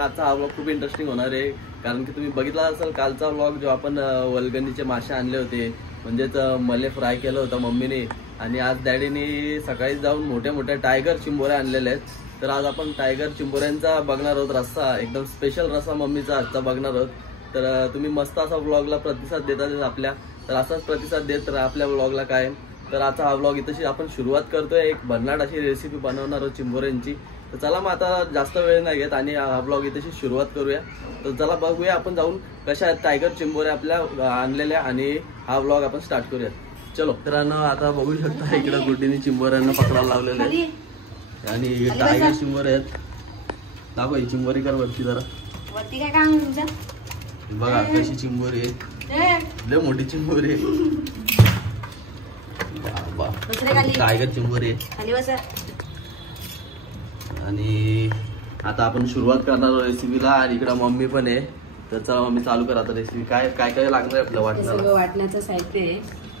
आजचा हा व्लॉग खूप इंटरेस्टिंग होणार आहे, कारण की तुम्ही बघितला असेल कालचा व्लॉग जो आपण वल्गणीचे मासे आणले होते, म्हणजेच मले फ्राय केलं होतं मम्मीने, आणि आज डॅडीने सकाळी जाऊन मोठ्या मोठ्या टायगर चिंबोऱ्या आणलेल्या आहेत. तर आज आपण टायगर चिंबोऱ्यांचा बघणार आहोत रस्सा, एकदम स्पेशल रस्सा मम्मीचा आजचा बघणार आहोत. तर तुम्ही मस्त असा व्लॉगला प्रतिसाद देतात आपल्या, तर असाच प्रतिसाद देत तर आपल्या व्लॉगला काय. तर आता हा व्लॉग इथेशी आपण सुरुवात करतोय, एक भन्नाट अशी रेसिपी बनवणार आहोत चिंबोऱ्यांची. तर चला मग आता जास्त वेळ नाही घेत आणि हा व्लॉग इथेशी सुरुवात करूया. तर चला बघूया आपण जाऊन कशा आहेत टायगर चिंबोऱ्या आपल्या आणलेल्या, आणि हा व्लॉग आपण स्टार्ट करूयात. चलो मित्रांनो, आता बघू शकता इकडे गुड्डीने चिंबोऱ्यांना पकडायला लावलेले आहेत आणि टायगर चिंबोरे आहेत. दाखव ही चिंबोरी कर वरती जरा, वरती काय काम आहे तुमचं? बघा कशी चिंबोरी आहे, लय मोठी चिंबोरी आहे. टायगर चिंबोरी आहे खाली बसा. आणि आता आपण सुरुवात करणार रेसिपीला, आणि इकडे मम्मी पण आहे. तर चला मम्मी चालू करा आता रेसिपी. काय काय काय लागणार आहे आपलं वाटणाला? सगळं वाटण्याचं साहित्य आहे,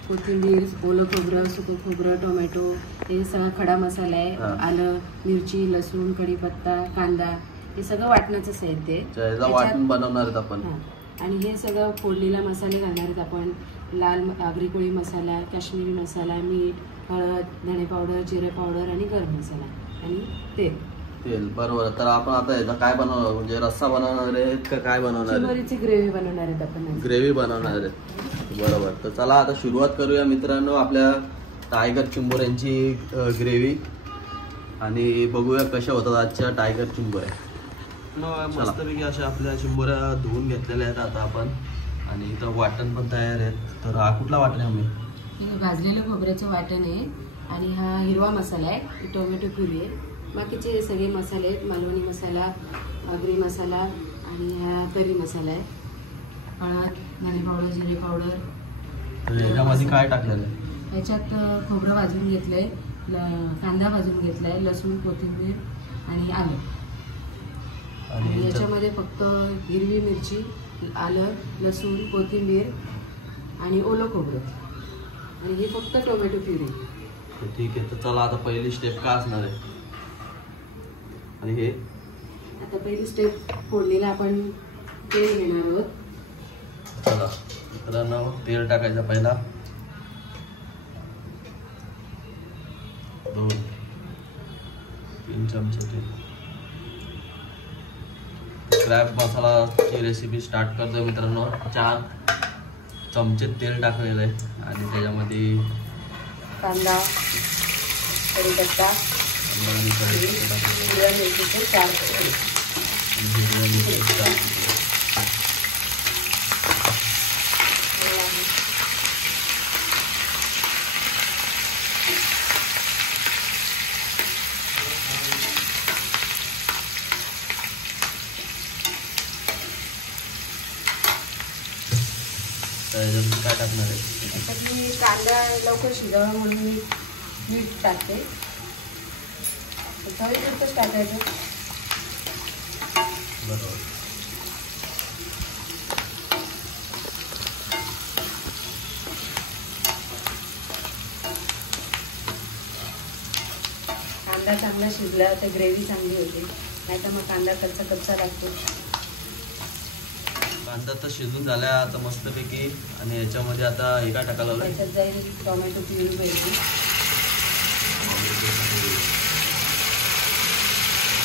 कोथिंबीर, ओलं खोबरं, सुकं खोबरं, टोमॅटो, हे सगळं खडा मसाला आहे, आलं, मिरची, लसूण, कढीपत्ता, कांदा, हे सगळं वाटण्याचं साहित्य आहे. वाटण बनवणार आहेत आपण. आणि हे सगळं फोडणीला मसाले घालणार आहेत आपण. लाल आगरी कोळी मसाला, काश्मीरी मसाला, मीठ, हळद, धणे पावडर, जिरे पावडर आणि गरम मसाला आणि तेल. बरोबर. तर आपण आता याचा काय बनवणार, म्हणजे रस्सा बनवणार आहेत का काय बनवणार आहे? चिंबोरीची ग्रेव्ही बनवणार आहेत आपण. ग्रेव्ही बनवणार आहेत, बरोबर. तर चला आता सुरुवात करूया मित्रांनो आपल्या टायगर चिंबोऱ्यांची ग्रेव्ही, आणि बघूया कशा होतात आजच्या टायगर चिंबोऱ्या. मस्तपैकी अशा आपल्या चिंबोऱ्या धुवून घेतलेल्या आहेत आता आपण, आणि इथं वाटण पण तयार आहेत. तर हा कुठला वाटण आहे आम्ही? हे भाजलेलं खोबऱ्याचं वाटण आहे, आणि हा हिरवा मसाला आहे, टोमॅटो प्युरी आहे. बाकीचे सगळे मसाले आहेत, मालवणी मसाला, आगरी मसाला, आणि हा करी मसाला आहे. हळद, धणे पावडर, जिरे पावडर. याच्यामध्ये काय टाकलेलं आहे? याच्यात खोबरं भाजून घेतलंय, कांदा भाजून घेतलाय, लसूण, कोथिंबीर आणि आलं. आणि याच्यामध्ये फक्त हिरवी मिरची, आलं, लसूण, कोथिंबीर आणि ओलं खोबरं, आणि हे फक्त टोमॅटो प्युरी. ठीक आहे. तर चला आता पहिली स्टेप काय असणार आहे? आणि हे आता पहिली स्टेप फोडणीला आपण तेल घेणार आहोत. चला मित्रांनो, तेल टाकायचं पहिला 2-3 चमचे तेल. क्रॅब मसालाची रेसिपी स्टार्ट करतोय मित्रांनो. 4 चमचे तेल टाकलेलं आहे, आणि त्याच्यामध्ये कांदा, कढीपत्ता, हिरव्या मिरचीचे 4 तुकडे. काय टाकणार आहे? त्याच्यात मी कांदा लवकर शिजावा म्हणून मी मीठ टाकते. चवीपुरतंच टाकायचं. बरोबर. कांदा चांगला शिजला तर ग्रेव्ही चांगली होते, नाही तर मग कांदा कच्चा कच्चा लागतो. कांदा तर शिजून झाल्या आता मस्तपैकी, आणि याच्यामध्ये आता हे काय टाकायला? याच्यात जाईल टोमॅटो प्युरी पाहिजे,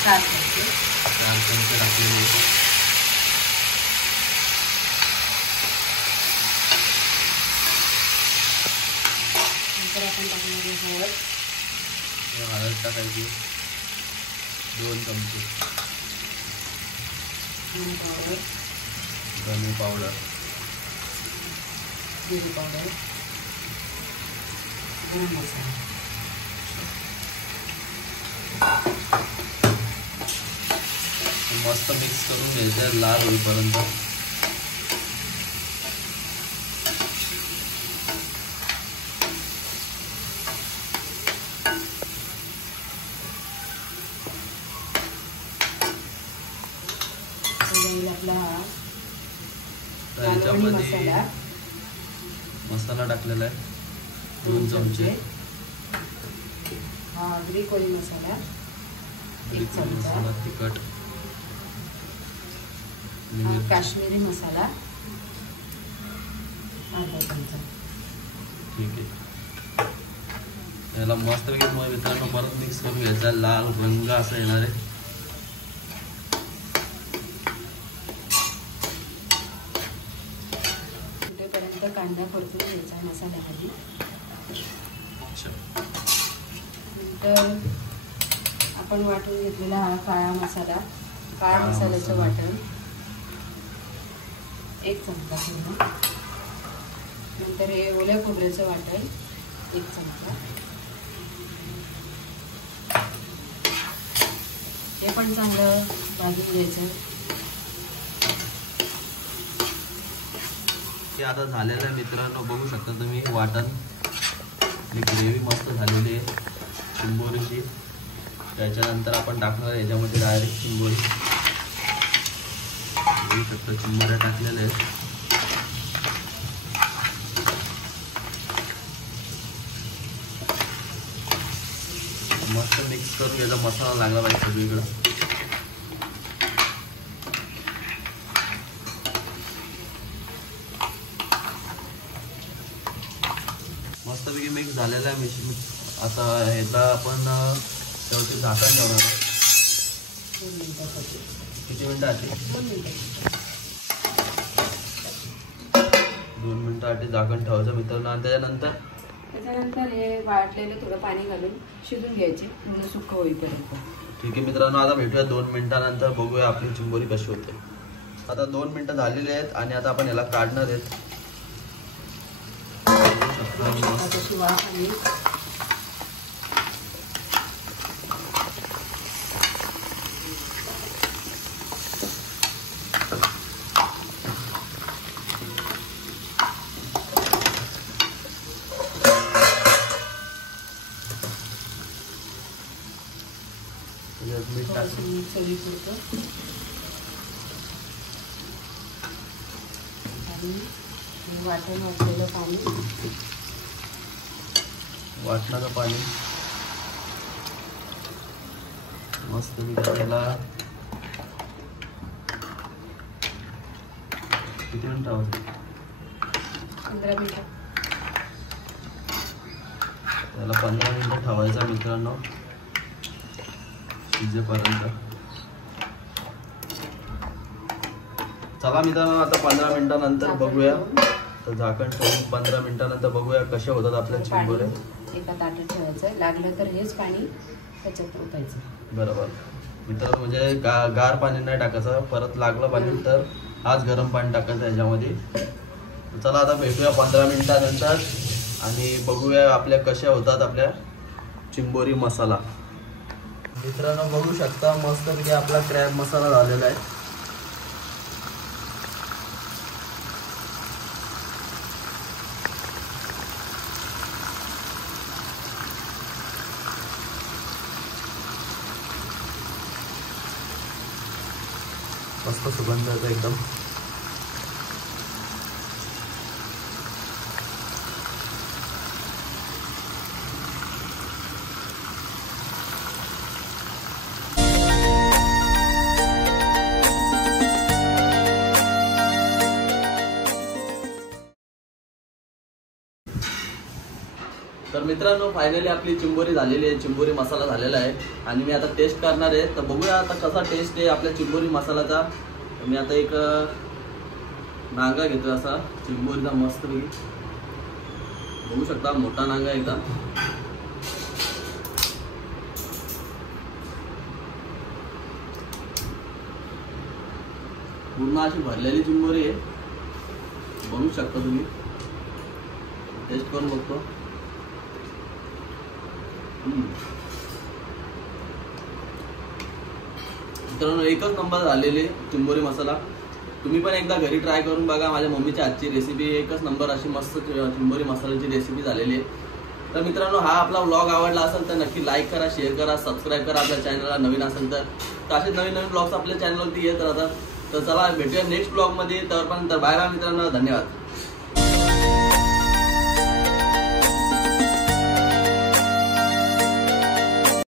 4 चमचे टाकलेली. नंतर आपण टाकणार हळद टाकायची 2 चमचे, धने पावडर, जिरे पावडर, गरम मसाला. मस्त मिक्स करून घ्यायचं लाल होईपर्यंत. आपला त्याच्यामध्ये मसाला टाकलेला आहे 2 चमचे. हा आगरी कोळी मसाला 1 चमचा. तिखट काश्मीरी मसाला अर्धा चमचा. ठीक आहे. याला मस्त मित्रांनो परत मिक्स करून घ्यायचा. लाल रंग असा येणार आहे. कुठेपर्यंत कांदा परतून घ्यायचा मसाल्यामध्ये. नंतर आपण वाटून घेतलेला हा काळा मसाल्याचं वाटण 1 चमचा घेऊन. नंतर हे ओल्या खोबऱ्याचं वाटण 1 चमचा. हे पण चांगलं भाजून घ्यायचं. हे आता झालेलं आहे मित्रांनो, बघू शकता तुम्ही वाटण. ग्रेव्ही मस्त झालेली आहे चिंबोरीची. त्याच्यानंतर आपण टाकणार आहे याच्यामध्ये डायरेक्ट चिंबोरी. बघू शकता चिंबोऱ्या टाकलेल्या आहेत. मस्त मिक्स करून घ्यायचा. मसाला लागला पाहिजे सगळीकडं. मस्तपैकी मिक्स झालेला आहे. आता ह्याचा आपण शेवटी झाकण ठेवणार आहे. 2 मिनिटासाठी. किती मिनिटासाठी? 2 मिनिटासाठी झाकण ठेवायचं मित्रांनो. आणि त्याच्यानंतर हे वाटलेलं थोडं पाणी घालून शिजून घ्यायचे म्हणजे सुक्क होईपर्यंत. ठीक आहे मित्रांनो, आता भेटूया 2 मिनिटानंतर. बघूया आपली चिंबोरी कशी होते. आता 2 मिनिटं झालेली आहेत आणि आता आपण याला काढणार आहेत. तशी वाफ आली. मीठ टाकून आणि वाटण वाटलेलं पाणी. वाटणाचं पाणी मस्त त्याला किती मिनिट ठेवायचं? 15 मिनिटं. त्याला 15 मिनिटं ठेवायचा मित्रांनो शिजेपर्यंत. चला मित्रांनो, आता 15 मिनिटानंतर बघूया. तर झाकण ठेवून 15 मिनिटानंतर बघूया कशा होतात आपल्या चिंबोऱ्या. एका ताटात ठेवायचं. लागलं तर हेच पाणी त्याच्यात ओतायचं. बरोबर मित्रांनो, म्हणजे गार पाणी नाही टाकायचं. परत लागलं पाणी तर आज गरम पाणी टाकायचं याच्यामध्ये. चला आता भेटूया 15 मिनिटानंतर आणि बघूया आपल्या कशा होतात आपल्या चिंबोरी मसाला. मित्रांनो बघू शकता मस्तपैकी आपला क्रॅब मसाला झालेला आहे. मस्त सुगंध येतो एकदम. तर मित्रांनो फायनली आपली चिंबोरी झालेली आहे. चिंबोरी मसाला झालेला आहे आणि मी आता टेस्ट करणार आहे. तर बघूया आता कसा टेस्ट आहे आपल्या चिंबोरी मसाल्याचा. मी आता एक नांगा घेतोय असा चिंबोरीचा मस्तपैकी. बघू शकता मोठा नांगा एकदा. पूर्ण अशी भरलेली चिंबोरी आहे. बघू शकता तुम्ही. टेस्ट करून बघतो. मित्रांनो एकच नंबर झालेली चिंबोरी मसाला. तुम्ही पण एकदा घरी ट्राय करून बघा. माझ्या मम्मीच्या आजची रेसिपी एकच नंबर अशी मस्त चिंबोरी मसाल्याची रेसिपी झालेली आहे. तर मित्रांनो हा आपला व्लॉग आवडला असेल तर नक्की लाईक करा, शेअर करा, सबस्क्राईब करा. आपल्या चॅनलला नवीन असेल तर असे नवीन नवीन ब्लॉग्स आपल्या चॅनलवरती येत राहतात. तर चला भेटूया नेक्स्ट ब्लॉगमध्ये. तर बाय बाय मित्रांनो, धन्यवाद.